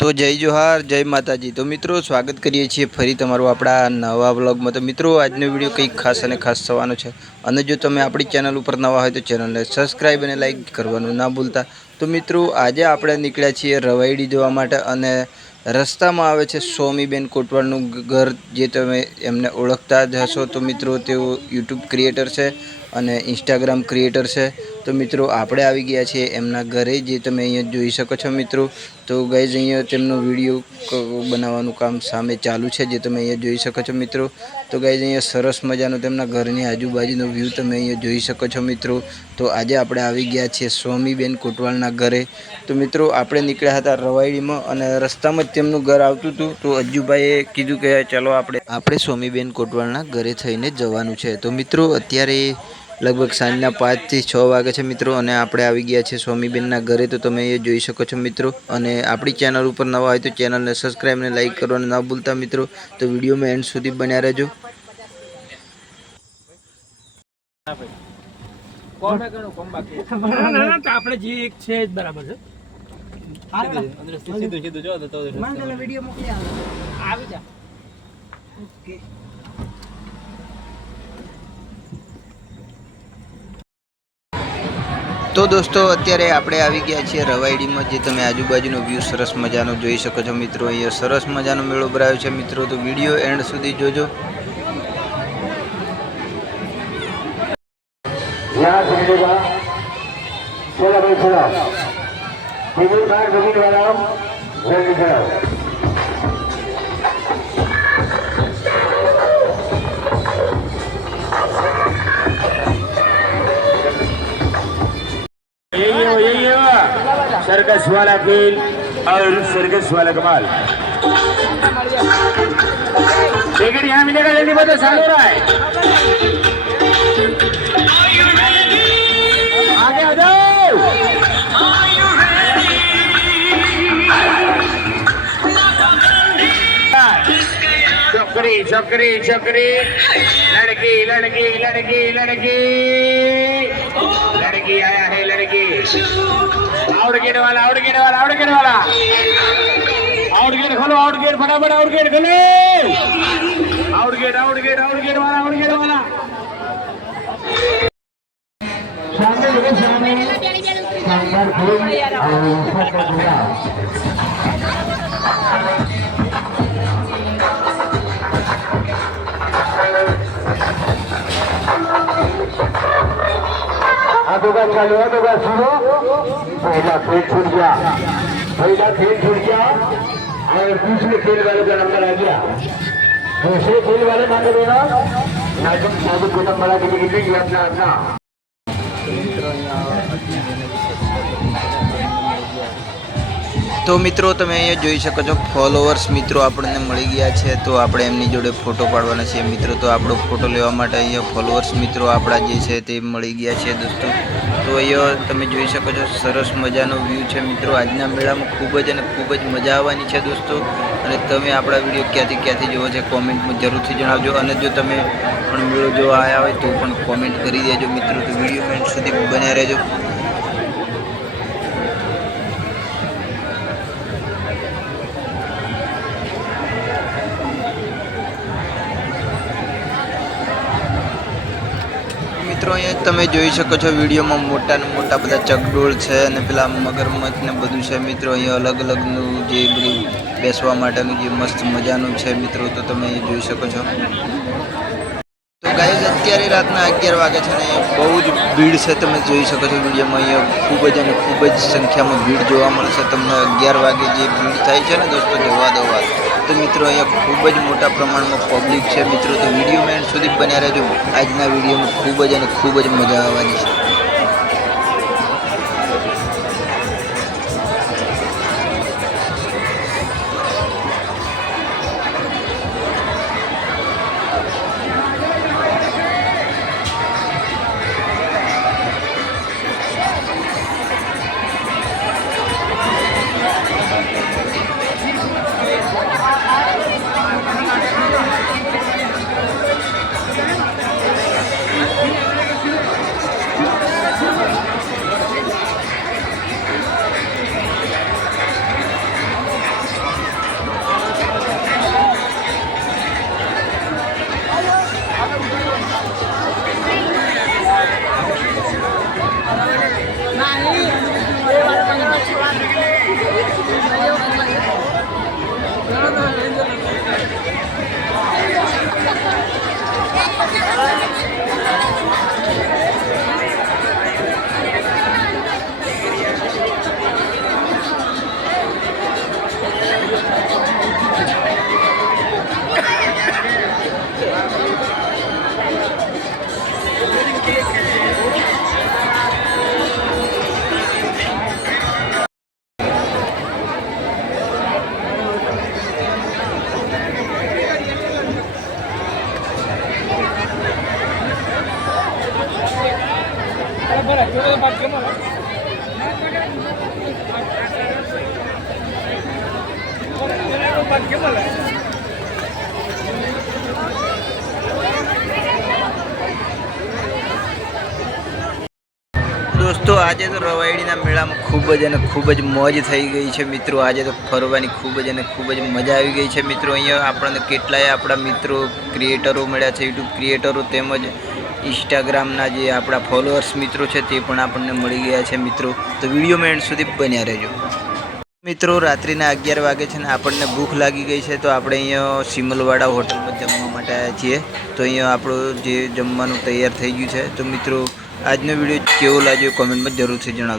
તો જય જોહાર જય માતાજી। તો મિત્રો સ્વાगत કરીએ છીએ ફરી તમારું આપણા નવા વ્લોગમાં। तो મિત્રો આજનો વિડીયો કંઈક ખાસ અને ખાસ થવાનો છે અને જો તમે આપણી ચેનલ ઉપર નવા હોય તો ચેનલને સબસ્ક્રાઈબ અને લાઈક કરવાનું ના ભૂલતા। તો મિત્રો આજે આપણે નીકળ્યા છીએ રવાયડી જવા માટે અને રસ્તામાં આવે છે સોમીબેન કોટવાલનું ઘર, જે તમે એમને ઓળખતા જ હશો। તો મિત્રો તેઓ યુટ્યુબ ક્રિએટર છે અને ઇન્સ્ટાગ્રામ ક્રિએટર છે। તો મિત્રો આપણે આવી ગયા છીએ એમના ઘરે, જે તમે અહીંયા જોઈ શકો છો મિત્રો। તો ગાઈઝ અહીંયા તેમનો વિડીયો બનાવવાનું કામ સામે ચાલુ છે, જે તમે અહીંયા જોઈ શકો છો મિત્રો। તો ગાઈઝ અહીંયા સરસ મજાનો તેમના ઘરની આજુબાજુનો વ્યૂ તમે અહીંયા જોઈ શકો છો મિત્રો। તો આજે આપણે આવી ગયા છીએ સોમીબેન કોટવાલના ઘરે। તો મિત્રો આપણે નીકળ્યા હતા રવાયડીમાં અને રસ્તામાં જ તેમનું ઘર આવતું હતું। તો અજ્જુભાઈએ કીધું કે ચલો આપણે સોમીબેન કોટવાલના ઘરે થઈને જવાનું છે। તો મિત્રો અત્યારે लगभग सांजना 5 થી 6 वागे छे मित्रों અને આપણે આવી ગયા છે સોમીબેનના ઘરે। તો તમે એ જોઈ શકો છો મિત્રો અને આપણી ચેનલ ઉપર નવા હોય તો ચેનલને સબસ્ક્રાઇબ અને લાઈક કરવાનું ના ભૂલતા મિત્રો। તો વિડીયોમાં એન્ડ સુધી બન્યા રહેજો। આપણે જે એક છે જ બરાબર છે। અંદર સીધું જો તો મને વિડિયો મોકલી આવી જા। ઓકે तो दोस्तों अत्यारे आपणे आवी गया छीए रवायडीमां, जे तमे आजूबाजूनो व्यू सरस मजानो जोई शको छो मित्रों। अहींया सरस मजानो मेळो भरायो छे मित्रों। तो विडियो एंड सुधी जोजो। सर्कस वाला खेल और सर्कस वाला कमाल। टिकट यहाँ मिलेगा, जल्दी बताओ, चालू रहा है। आगे आ जाओ। चौकरी चौकरी चौकरी, लड़की लड़की लड़की लड़की लड़की आया है लड़की। आउट गेट वाला आउट गेट वाला आउट गेट वाला आउट गेट खोलो, आउट गेट फटाफट आउट गेट खोलो। Out get out get out get वाला आउट गेट वाला सामने देखो, सामने शानदार खेल और आधोगा चालू आधोगा सुनो। पहला खेल छूट गया, पहला खेल छूट गया और दूसरे खेल वाले का नंबर आ गया। दूसरे खेल वाले मांगे देना नाजुक नाजुक को नंबर आगे लिखेंगे अपना अपना। तो मित्रों તમે અહીંયા જોઈ શકો છો ફોલોવર્સ મિત્રો આપણને મળી ગયા છે। તો આપણે એમની જોડે ફોટો પાડવાના છે મિત્રો। તો આપણો ફોટો લેવા માટે અહીંયા ફોલોવર્સ મિત્રો આપણા જે છે તે મળી ગયા છે દોસ્તો। તો અહીંયા તમે જોઈ શકો છો સરસ મજાનો વ્યૂ છે મિત્રો। આજના મેળામાં ખૂબ જ અને ખૂબ જ મજા આવવાની છે દોસ્તો। અને તમે આપણા વિડીયો ક્યાંથી જોવો છે કોમેન્ટમાં જરૂરથી જણાવજો। અને જો તમે પણ મેળો જોવા આવ્યા હોય તો પણ કોમેન્ટ કરી દેજો મિત્રો। તો વિડીયો એન્ડ સુધી બન્યા રહેજો। મિત્રો અહીંયા તમે જોઈ શકો છો વિડીયોમાં મોટા ને મોટા બધા ચકડોળ છે અને પેલા મગરમચ્છ ને બધું છે મિત્રો। અહીંયા અલગ અલગનું જે બધું બેસવા માટેનું જે મસ્ત મજાનું છે મિત્રો। તો તમે અહીંયા જોઈ શકો છો। તો ગાઈઝ અત્યારે રાતના 11 વાગે છે ને બહુ જ ભીડ છે, તમે જોઈ શકો છો વિડીયોમાં। અહીંયા ખૂબ જ અને ખૂબ જ સંખ્યામાં ભીડ જોવા મળશે તમને। 11 વાગે જે ભીડ થાય છે ને દોસ્તો જવા દો વાત। તો મિત્રો અહીંયા ખૂબ જ મોટા પ્રમાણમાં પબ્લિક છે મિત્રો। તો વિડીયોમાં એન્ડ સુધી બન્યા રહેજો। આજના વિડીયોમાં ખૂબ જ અને ખૂબ જ મજા આવવાની છે। દોસ્તો આજે તો રવાયડીના મેળામાં ખૂબ જ મોજ થઈ ગઈ છે મિત્રો. આજે તો ફરવાની ખૂબ જ મજા આવી ગઈ છે મિત્રો. અહીંયા આપણને કેટલાય આપણા મિત્રો ક્રિએટરો મળ્યા છે, યુટ્યુબ ક્રિએટરો તેમજ ઇન્સ્ટાગ્રામના જે આપણા ફોલોઅર્સ મિત્રો છે તે પણ આપણને મળી ગયા છે મિત્રો. તો વિડીયોમાં એન્ડ સુધી બન્યા રહેજો મિત્રો. રાત્રિના 11 વાગે છે ને આપણને ભૂખ લાગી ગઈ છે, તો આપણે અહીંયા સિમલવાડા હોટલમાં જમવા માટે આવ્યા છીએ. તો અહીંયા આપણું જે જમવાનું તૈયાર થઈ ગયું છે. તો મિત્રો આજનો વિડીયો કેવો લાગ્યો કોમેન્ટમાં જરૂરથી જણાવજો.